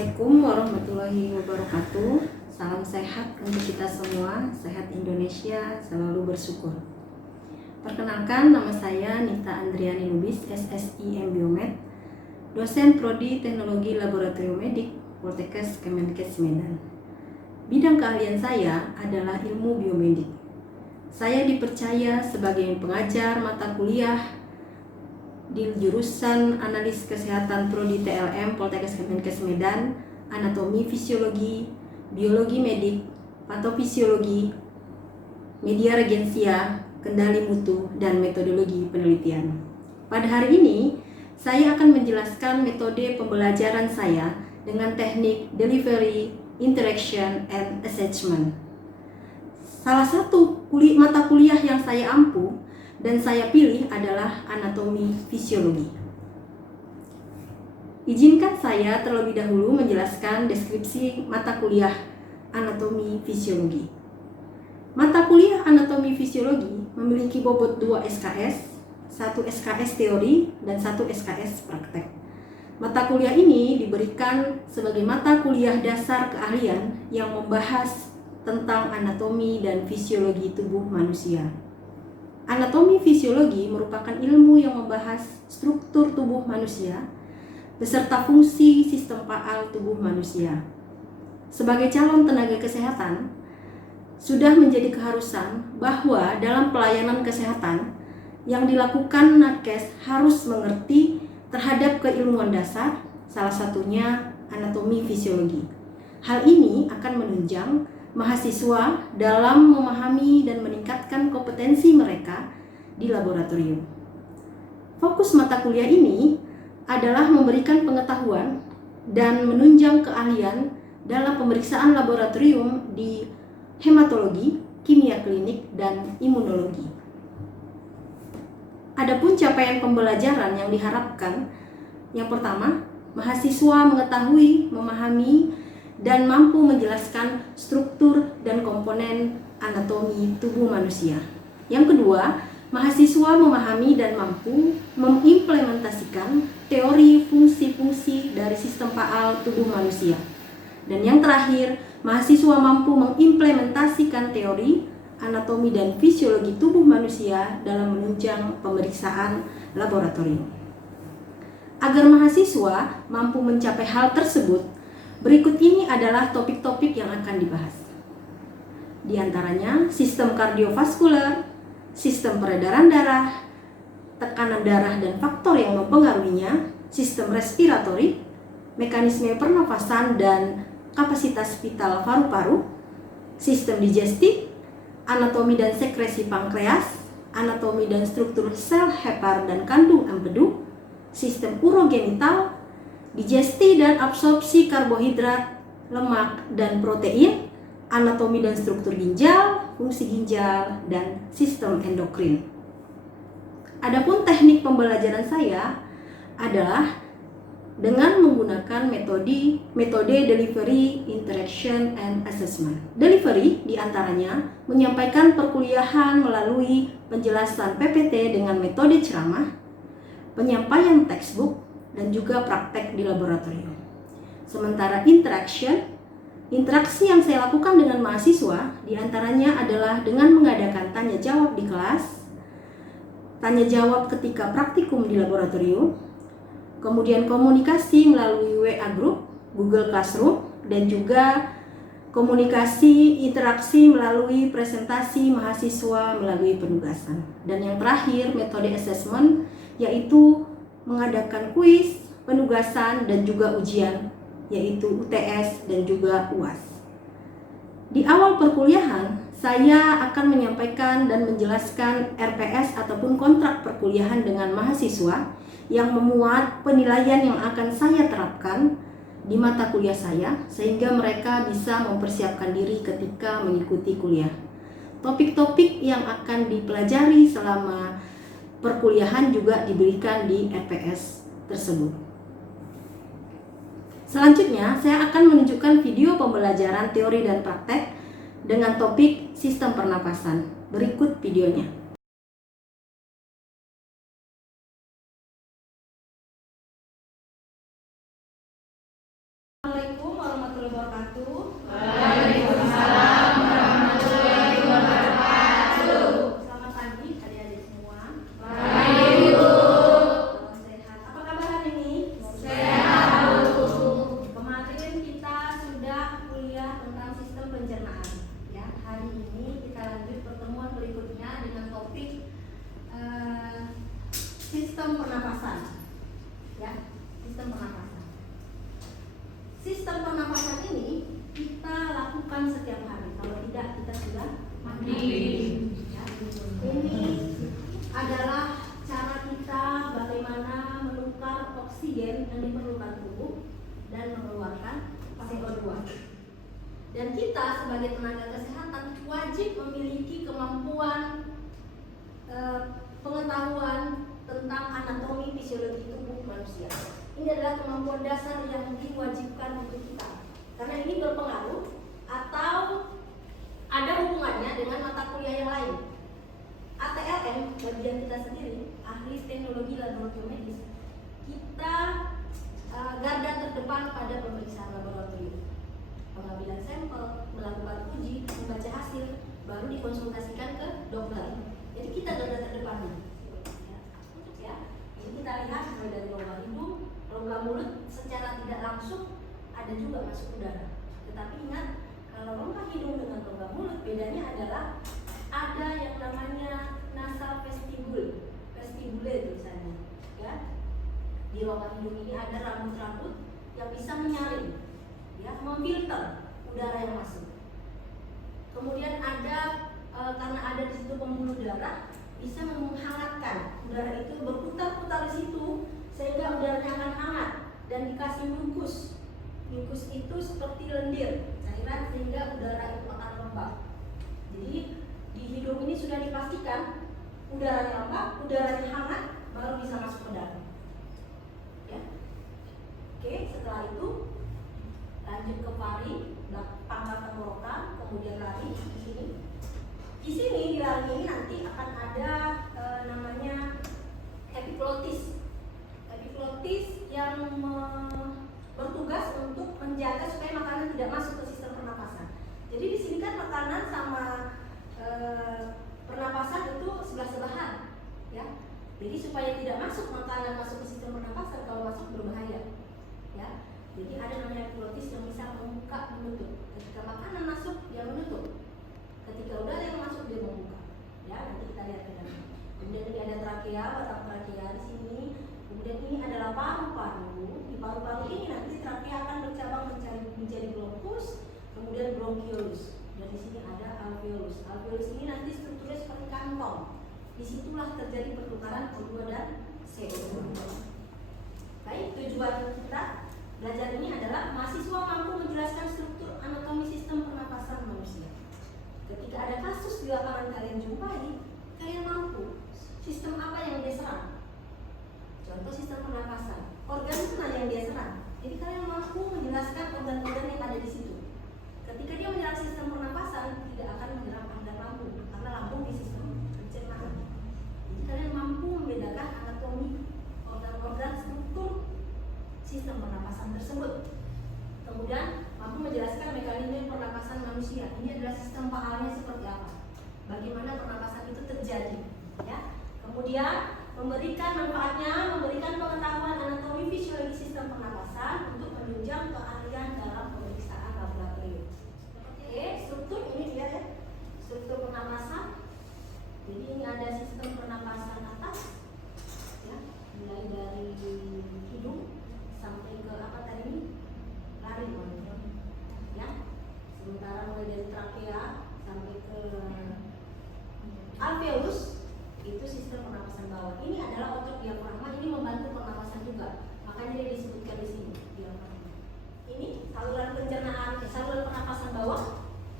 Assalamualaikum warahmatullahi wabarakatuh. Salam sehat untuk kita semua, sehat Indonesia, selalu bersyukur. Perkenalkan, nama saya Nita Andriani Lubis, SSI Biomed, dosen Prodi Teknologi Laboratorium Medik, Poltekkes Kemenkes Medan. Bidang keahlian saya adalah ilmu biomedik. Saya dipercaya sebagai pengajar mata kuliah di jurusan Analis Kesehatan Prodi TLM Poltekkes Kemenkes Medan, Anatomi Fisiologi, Biologi Medik, Patofisiologi, Media Regensia, Kendali Mutu, dan Metodologi Penelitian. Pada hari ini, saya akan menjelaskan metode pembelajaran saya dengan teknik Delivery, Interaction, and Assessment. Salah satu mata kuliah yang saya ampu dan saya pilih adalah anatomi fisiologi. Izinkan saya terlebih dahulu menjelaskan deskripsi mata kuliah anatomi fisiologi. Mata kuliah anatomi fisiologi memiliki bobot 2 SKS, 1 SKS teori dan 1 SKS praktek. Mata kuliah ini diberikan sebagai mata kuliah dasar keahlian yang membahas tentang anatomi dan fisiologi tubuh manusia. Anatomi fisiologi merupakan ilmu yang membahas struktur tubuh manusia beserta fungsi sistem faal tubuh manusia. Sebagai calon tenaga kesehatan, sudah menjadi keharusan bahwa dalam pelayanan kesehatan yang dilakukan nakes harus mengerti terhadap keilmuan dasar, salah satunya anatomi fisiologi. Hal ini akan menunjang mahasiswa dalam memahami dan meningkatkan kompetensi mereka di laboratorium. Fokus mata kuliah ini adalah memberikan pengetahuan dan menunjang keahlian dalam pemeriksaan laboratorium di hematologi, kimia klinik, dan imunologi. Adapun capaian pembelajaran yang diharapkan, yang pertama, mahasiswa mengetahui, memahami, dan mampu menjelaskan struktur dan komponen anatomi tubuh manusia. Yang kedua, mahasiswa memahami dan mampu mengimplementasikan teori fungsi-fungsi dari sistem faal tubuh manusia. Dan yang terakhir, mahasiswa mampu mengimplementasikan teori anatomi dan fisiologi tubuh manusia dalam menunjang pemeriksaan laboratorium. Agar mahasiswa mampu mencapai hal tersebut, berikut ini adalah topik-topik yang akan dibahas. Di antaranya, sistem kardiovaskuler, sistem peredaran darah, tekanan darah dan faktor yang mempengaruhinya, sistem respiratori, mekanisme pernafasan dan kapasitas vital paru-paru, sistem digestif, anatomi dan sekresi pankreas, anatomi dan struktur sel hepar dan kandung empedu, sistem urogenital, digesti dan absorpsi karbohidrat, lemak, dan protein, anatomi dan struktur ginjal, fungsi ginjal, dan sistem endokrin. Adapun teknik pembelajaran saya adalah dengan menggunakan metode Delivery, Interaction, and Assessment. Delivery diantaranya menyampaikan perkuliahan melalui penjelasan PPT dengan metode ceramah, penyampaian textbook, dan juga praktek di laboratorium. Sementara interaksi yang saya lakukan dengan mahasiswa diantaranya adalah dengan mengadakan tanya jawab di kelas, tanya jawab ketika praktikum di laboratorium, kemudian komunikasi melalui WA Group, Google Classroom, dan juga komunikasi interaksi melalui presentasi mahasiswa melalui penugasan. Dan yang terakhir, metode assessment, yaitu mengadakan kuis, penugasan, dan juga ujian, yaitu UTS dan juga UAS. Di awal perkuliahan, saya akan menyampaikan dan menjelaskan RPS ataupun kontrak perkuliahan dengan mahasiswa yang memuat penilaian yang akan saya terapkan di mata kuliah saya, sehingga mereka bisa mempersiapkan diri ketika mengikuti kuliah. Topik-topik yang akan dipelajari selama perkuliahan juga diberikan di RPS tersebut. Selanjutnya, saya akan menunjukkan video pembelajaran teori dan praktek dengan topik sistem pernapasan. Berikut videonya. Ya. Ini adalah cara kita bagaimana menukar oksigen yang diperlukan tubuh dan mengeluarkan CO2. Dan kita sebagai tenaga kesehatan wajib memiliki kemampuan pengetahuan tentang anatomi fisiologi tubuh manusia. Ini adalah kemampuan dasar yang diwajibkan untuk kita, karena ini berpengaruh atau ada hubungannya dengan mata kuliah yang lain. ATLM, bagian kita sendiri, ahli teknologi laboratorium medis, kita garda terdepan pada pemeriksaan laboratorium, pengambilan sampel, melakukan uji, membaca hasil, baru dikonsultasikan ke dokter. Jadi kita garda terdepannya. Ya, ini kita lihat mulai dari rongga hidung, rongga mulut, secara tidak langsung ada juga masuk udara. Tetapi ingat, kalau rongga hidung dengan rongga mulut bedanya adalah ada yang namanya nasal vestibule tulisannya. Ya, di rongga hidung ini ada rambut-rambut yang bisa menyaring, ya, memfilter udara yang masuk. Kemudian ada karena ada di situ pembuluh darah, bisa menghangatkan udara itu, berputar-putar di situ sehingga udaranya akan hangat dan dikasih mukus. Mukus itu seperti lendir cairan sehingga udara itu akan lembab. Jadi di hidung ini sudah dipastikan udaranya lembab, udaranya hangat, baru bisa masuk ke dalam. Ya. Oke, setelah itu lanjut ke paru, pangkal tenggorokan, kemudian lari di sini. Di sini di lari ini nanti akan ada namanya epiglotis. Epiglotis yang bertugas untuk menjaga supaya makanan tidak masuk ke sistem pernapasan. Jadi di sini kan makanan sama pernapasan itu sebelah-sebelahan, ya. Jadi supaya tidak masuk makanan masuk ke sistem pernapasan, kalau masuk berbahaya, ya. Jadi ada namanya epiglotis yang bisa membuka menutup. Ketika makanan masuk dia menutup. Ketika udara yang masuk dia membuka. Ya, nanti kita lihat ke dalam. Kemudian ini ada trakea, batang trakea di sini. Kemudian ini adalah paru-paru. Di paru-paru ini nanti trakea akan bercabang menjadi bronkus, kemudian bronchiolus. Dan di sini ada alveolus. Alveolus ini nanti strukturnya seperti kantong. Disitulah terjadi pertukaran O2 dan CO2. Baik, tujuan kita belajar ini adalah mahasiswa mampu menjelaskan struktur anatomi sistem pernapasan manusia. Ketika ada kasus di lapangan kalian jumpai, kalian mampu sistem apa yang dia serang. Contoh sistem pernapasan, organ mana yang dia serang. Jadi kalian mampu menjelaskan organ-organ yang ada di situ. Ketika dia menyerang sistem pernapasan, tidak akan menyerang pada lambung, karena lambung di sistem pencernaan. Jadi kalian mampu membedakan anatomi organ-organ struktur sistem pernapasan tersebut. Kemudian mampu menjelaskan mekanisme pernapasan manusia. Ini adalah sistem pahalnya seperti apa, bagaimana pernapasan itu terjadi, ya. Kemudian memberikan manfaatnya, memberikan pengetahuan anatomi fisiologi sistem pernapasan untuk menunjang keahlian dalam pemeriksaan laboratorium. Oke, struktur ini dia, ya, struktur pernapasan. Jadi ini ada sistem pernapasan atas, ya, mulai dari hidung sampai ke apa tadi ini? Lari, ya. Sementara mulai dari trakea sampai ke alveolus itu sistem pernapasan bawah. Ini adalah otot diafragma, ini membantu pernapasan juga. Makanya dia disebutkan di sini diafragma. Ini saluran pencernaan, saluran pernapasan bawah.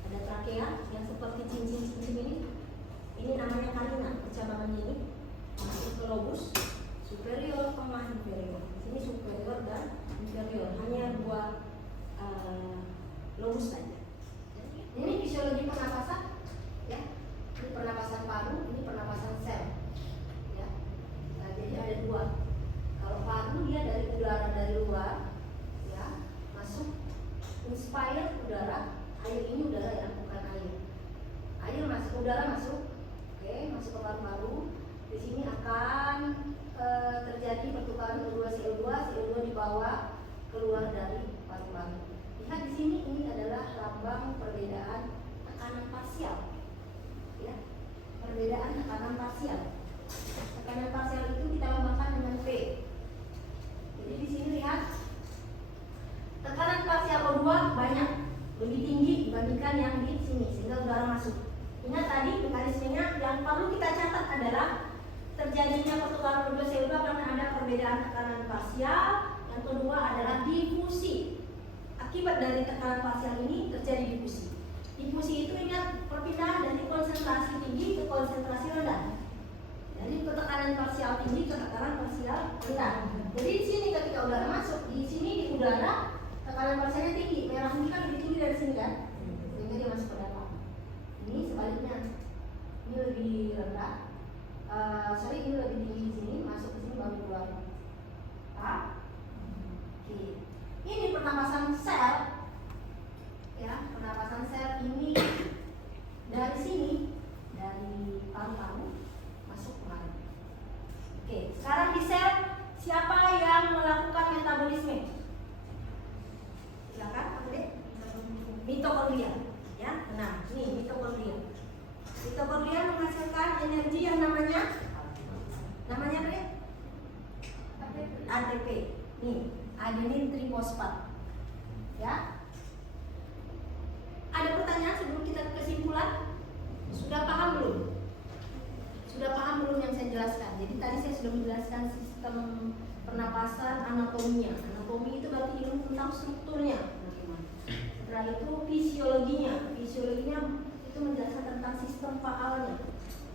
Ada trakea yang seperti cincin-cincin ini. Ini namanya karina, percabangannya ini masuk ke lobus superior sama inferior. Sini superior dan inferior, hanya dua lobus saja. Ini fisiologi pernapasan, ya. Ini pernapasan paru, ini pernapasan sel, ya. Nah, jadi ada dua. Kalau paru dia dari udara dari luar, ya, masuk inspire udara, air ini udara ya, bukan air. Air masuk, udara masuk, oke, masuk ke paru-paru. Di sini akan terjadi pertukaran O2 CO2, CO2 dibawa keluar dari paru-paru. Lihat di sini, ini adalah lambang perbedaan tekanan parsial, ya, perbedaan tekanan parsial. Tekanan parsial itu kita lambangkan dengan P. Jadi di sini lihat tekanan parsial O2 banyak, lebih tinggi dibandingkan yang di sini, sehingga udara masuk. Ingat perbedaan tekanan parsial. Yang kedua adalah difusi. Akibat dari tekanan parsial ini terjadi difusi. Difusi itu ingat perpindahan dari konsentrasi tinggi ke konsentrasi rendah. Jadi tekanan parsial tinggi ke tekanan parsial rendah. Jadi di sini ketika udara masuk, di sini di udara tekanan parsialnya tinggi. Merah ini kan lebih tinggi dari sini kan, sehingga dia masuk ke dalam. Ini sebaliknya, ini lebih rendah. Ini lebih tinggi di sini, masuk ke sini baru keluar. Paham? Oke. Ini pernapasan sel. Ya, pernapasan sel ini dari sini, dari paru-paru masuk kemari. Oke, sekarang di sel siapa yang melakukan metabolisme? Silakan, Adik. Mitokondria. Ya, nah, ini mitokondria. Mitokondria menghasilkan energi yang namanya apa ya? ATP. Nih, adenin trifosfat. Ya. Ada pertanyaan sebelum kita ke kesimpulan? Sudah paham belum? Sudah paham belum yang saya jelaskan? Jadi tadi saya sudah menjelaskan sistem pernapasan, anatominya. Anatomi itu berarti ilmu tentang strukturnya. Setelah itu fisiologinya. Fisiologinya itu menjelaskan tentang sistem faalnya.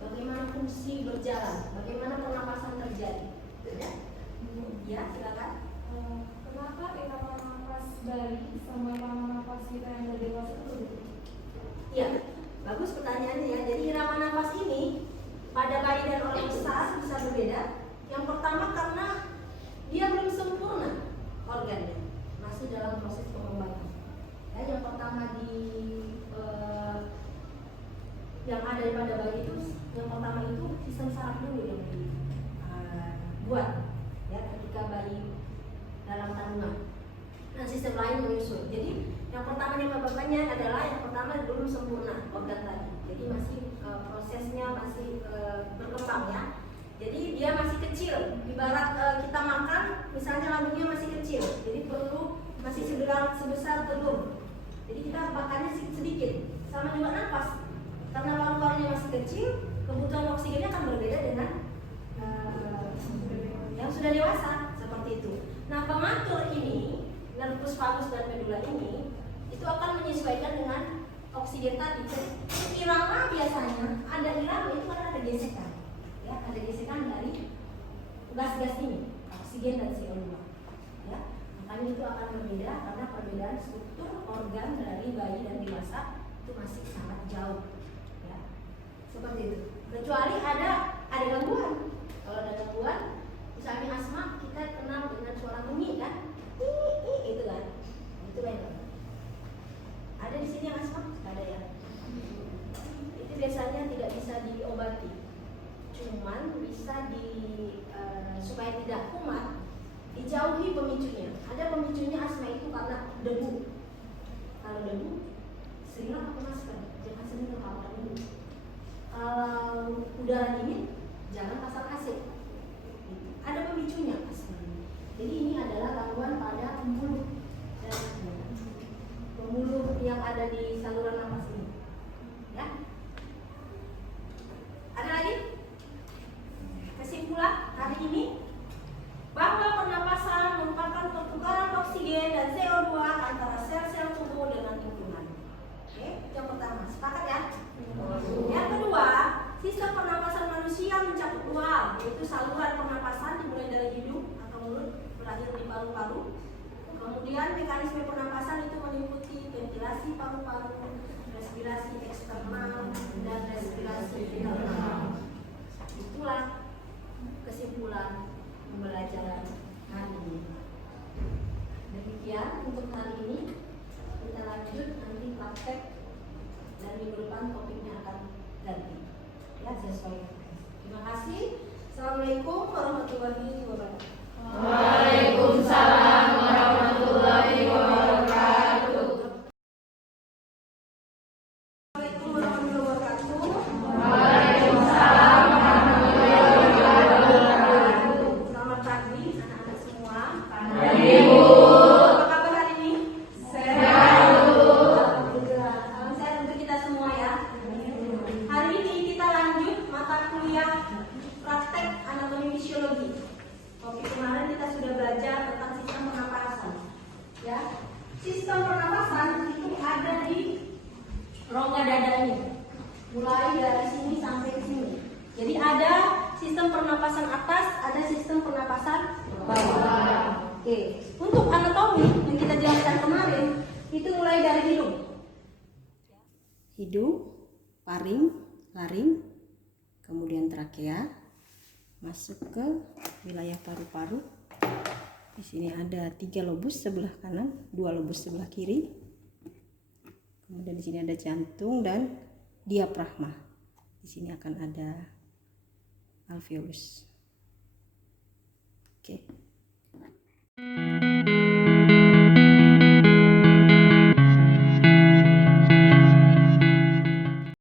Bagaimana fungsi berjalan, bagaimana pernapasan terjadi. Ya, ya silakan. Kenapa irama nafas bayi sama irama nafas kita yang udah dewasa itu? Iya, bagus pertanyaannya ya. Jadi irama nafas ini pada bayi dan orang besar bisa berbeda. Yang pertama karena dia belum sempurna organnya, masih dalam proses pengembangan. Ya, yang pertama yang ada pada bayi itu, yang pertama itu sistem saraf dulu yang dibuat ya ketika bayi dalam kandungan. Nah, sistem lain menyusul. Jadi yang pertama yang bebannya adalah yang pertama belum sempurna organ tadi. Jadi masih prosesnya masih berkembang ya. Jadi dia masih kecil. Ibarat kita makan, misalnya lambungnya masih kecil. Jadi perlu masih sebesar telur. Jadi kita makannya sedikit. Sama juga nafas. Karena paru-parunya masih kecil, kebutuhan oksigennya akan berbeda dengan yang sudah dewasa seperti itu. Nah, pengatur ini, nervus vagus dan medula ini, itu akan menyesuaikan dengan oksigen tadi. Irama biasanya ada irama itu karena ada gesekan, ya, ada gesekan dari gas-gas ini, oksigen dan CO2. Ya, makanya itu akan berbeda karena perbedaan struktur organ dari bayi dan dewasa itu masih sangat jauh. Ya, seperti itu. Kecuali ada gangguan. Kalau ada gangguan, misalnya asma, kita kenal dengan suara bunyi kan, itu kan, itu kan. Ada di sini yang asma? Ada ya. Itu biasanya tidak bisa diobati, cuman bisa supaya tidak kumat, dijauhi pemicunya. Ada pemicunya asma itu karena debu. Kalau debu, seringlah pakai masker, jangan sering terpapar debu. Kalau udara dingin, jangan pasang AC. Ada pemicunya asma. Jadi ini adalah gangguan pada pembuluh yang ada di saluran nafas ini. Ya. Ada lagi? Kesimpulan hari ini bahwa pernapasan merupakan pertukaran oksigen dan CO2 antara sel-sel tubuh dengan lingkungan. Oke, yang pertama, sepakat ya? Yang kedua, sistem pernapasan manusia mencakup dua hal, yaitu saluran pernapasan dimulai dari hidung atau mulut berakhir di paru-paru. Kemudian mekanisme pernapasan itu meliputi ventilasi paru-paru, respirasi eksternal, dan respirasi internal. Itulah kesimpulan pembelajaran hari ini. Demikian untuk hari ini. Kita lanjut nanti praktek dan minggu depan topiknya akan ganti. Ya, sesuai. Terima kasih. Assalamualaikum warahmatullahi wabarakatuh. Waalaikumsalam warahmatullahi wabarakatuh. Assalamualaikum warahmatullahi wabarakatuh. Waalaikumsalam warahmatullahi wabarakatuh. Selamat pagi anak-anak semua. Pagi, Bu. Apa kabar hari ini? Sehat, Bu. Alhamdulillah. Salam sehat untuk kita semua ya. Hari ini kita lanjut mata kuliah praktek anatomi fisiologi. Topik kemarin belajar tentang sistem pernapasan. Ya, sistem pernapasan itu ada di rongga dada ini, mulai dari sini sampai ke sini. Jadi ada sistem pernapasan atas, ada sistem pernapasan bawah. Oke, untuk anatomi yang kita jelaskan kemarin itu mulai dari hidung, paring, laring, kemudian trakea, masuk ke wilayah paru-paru. Di sini ada 3 lobus sebelah kanan, 2 lobus sebelah kiri. Kemudian di sini ada jantung dan diafragma. Di sini akan ada alveolus. Oke.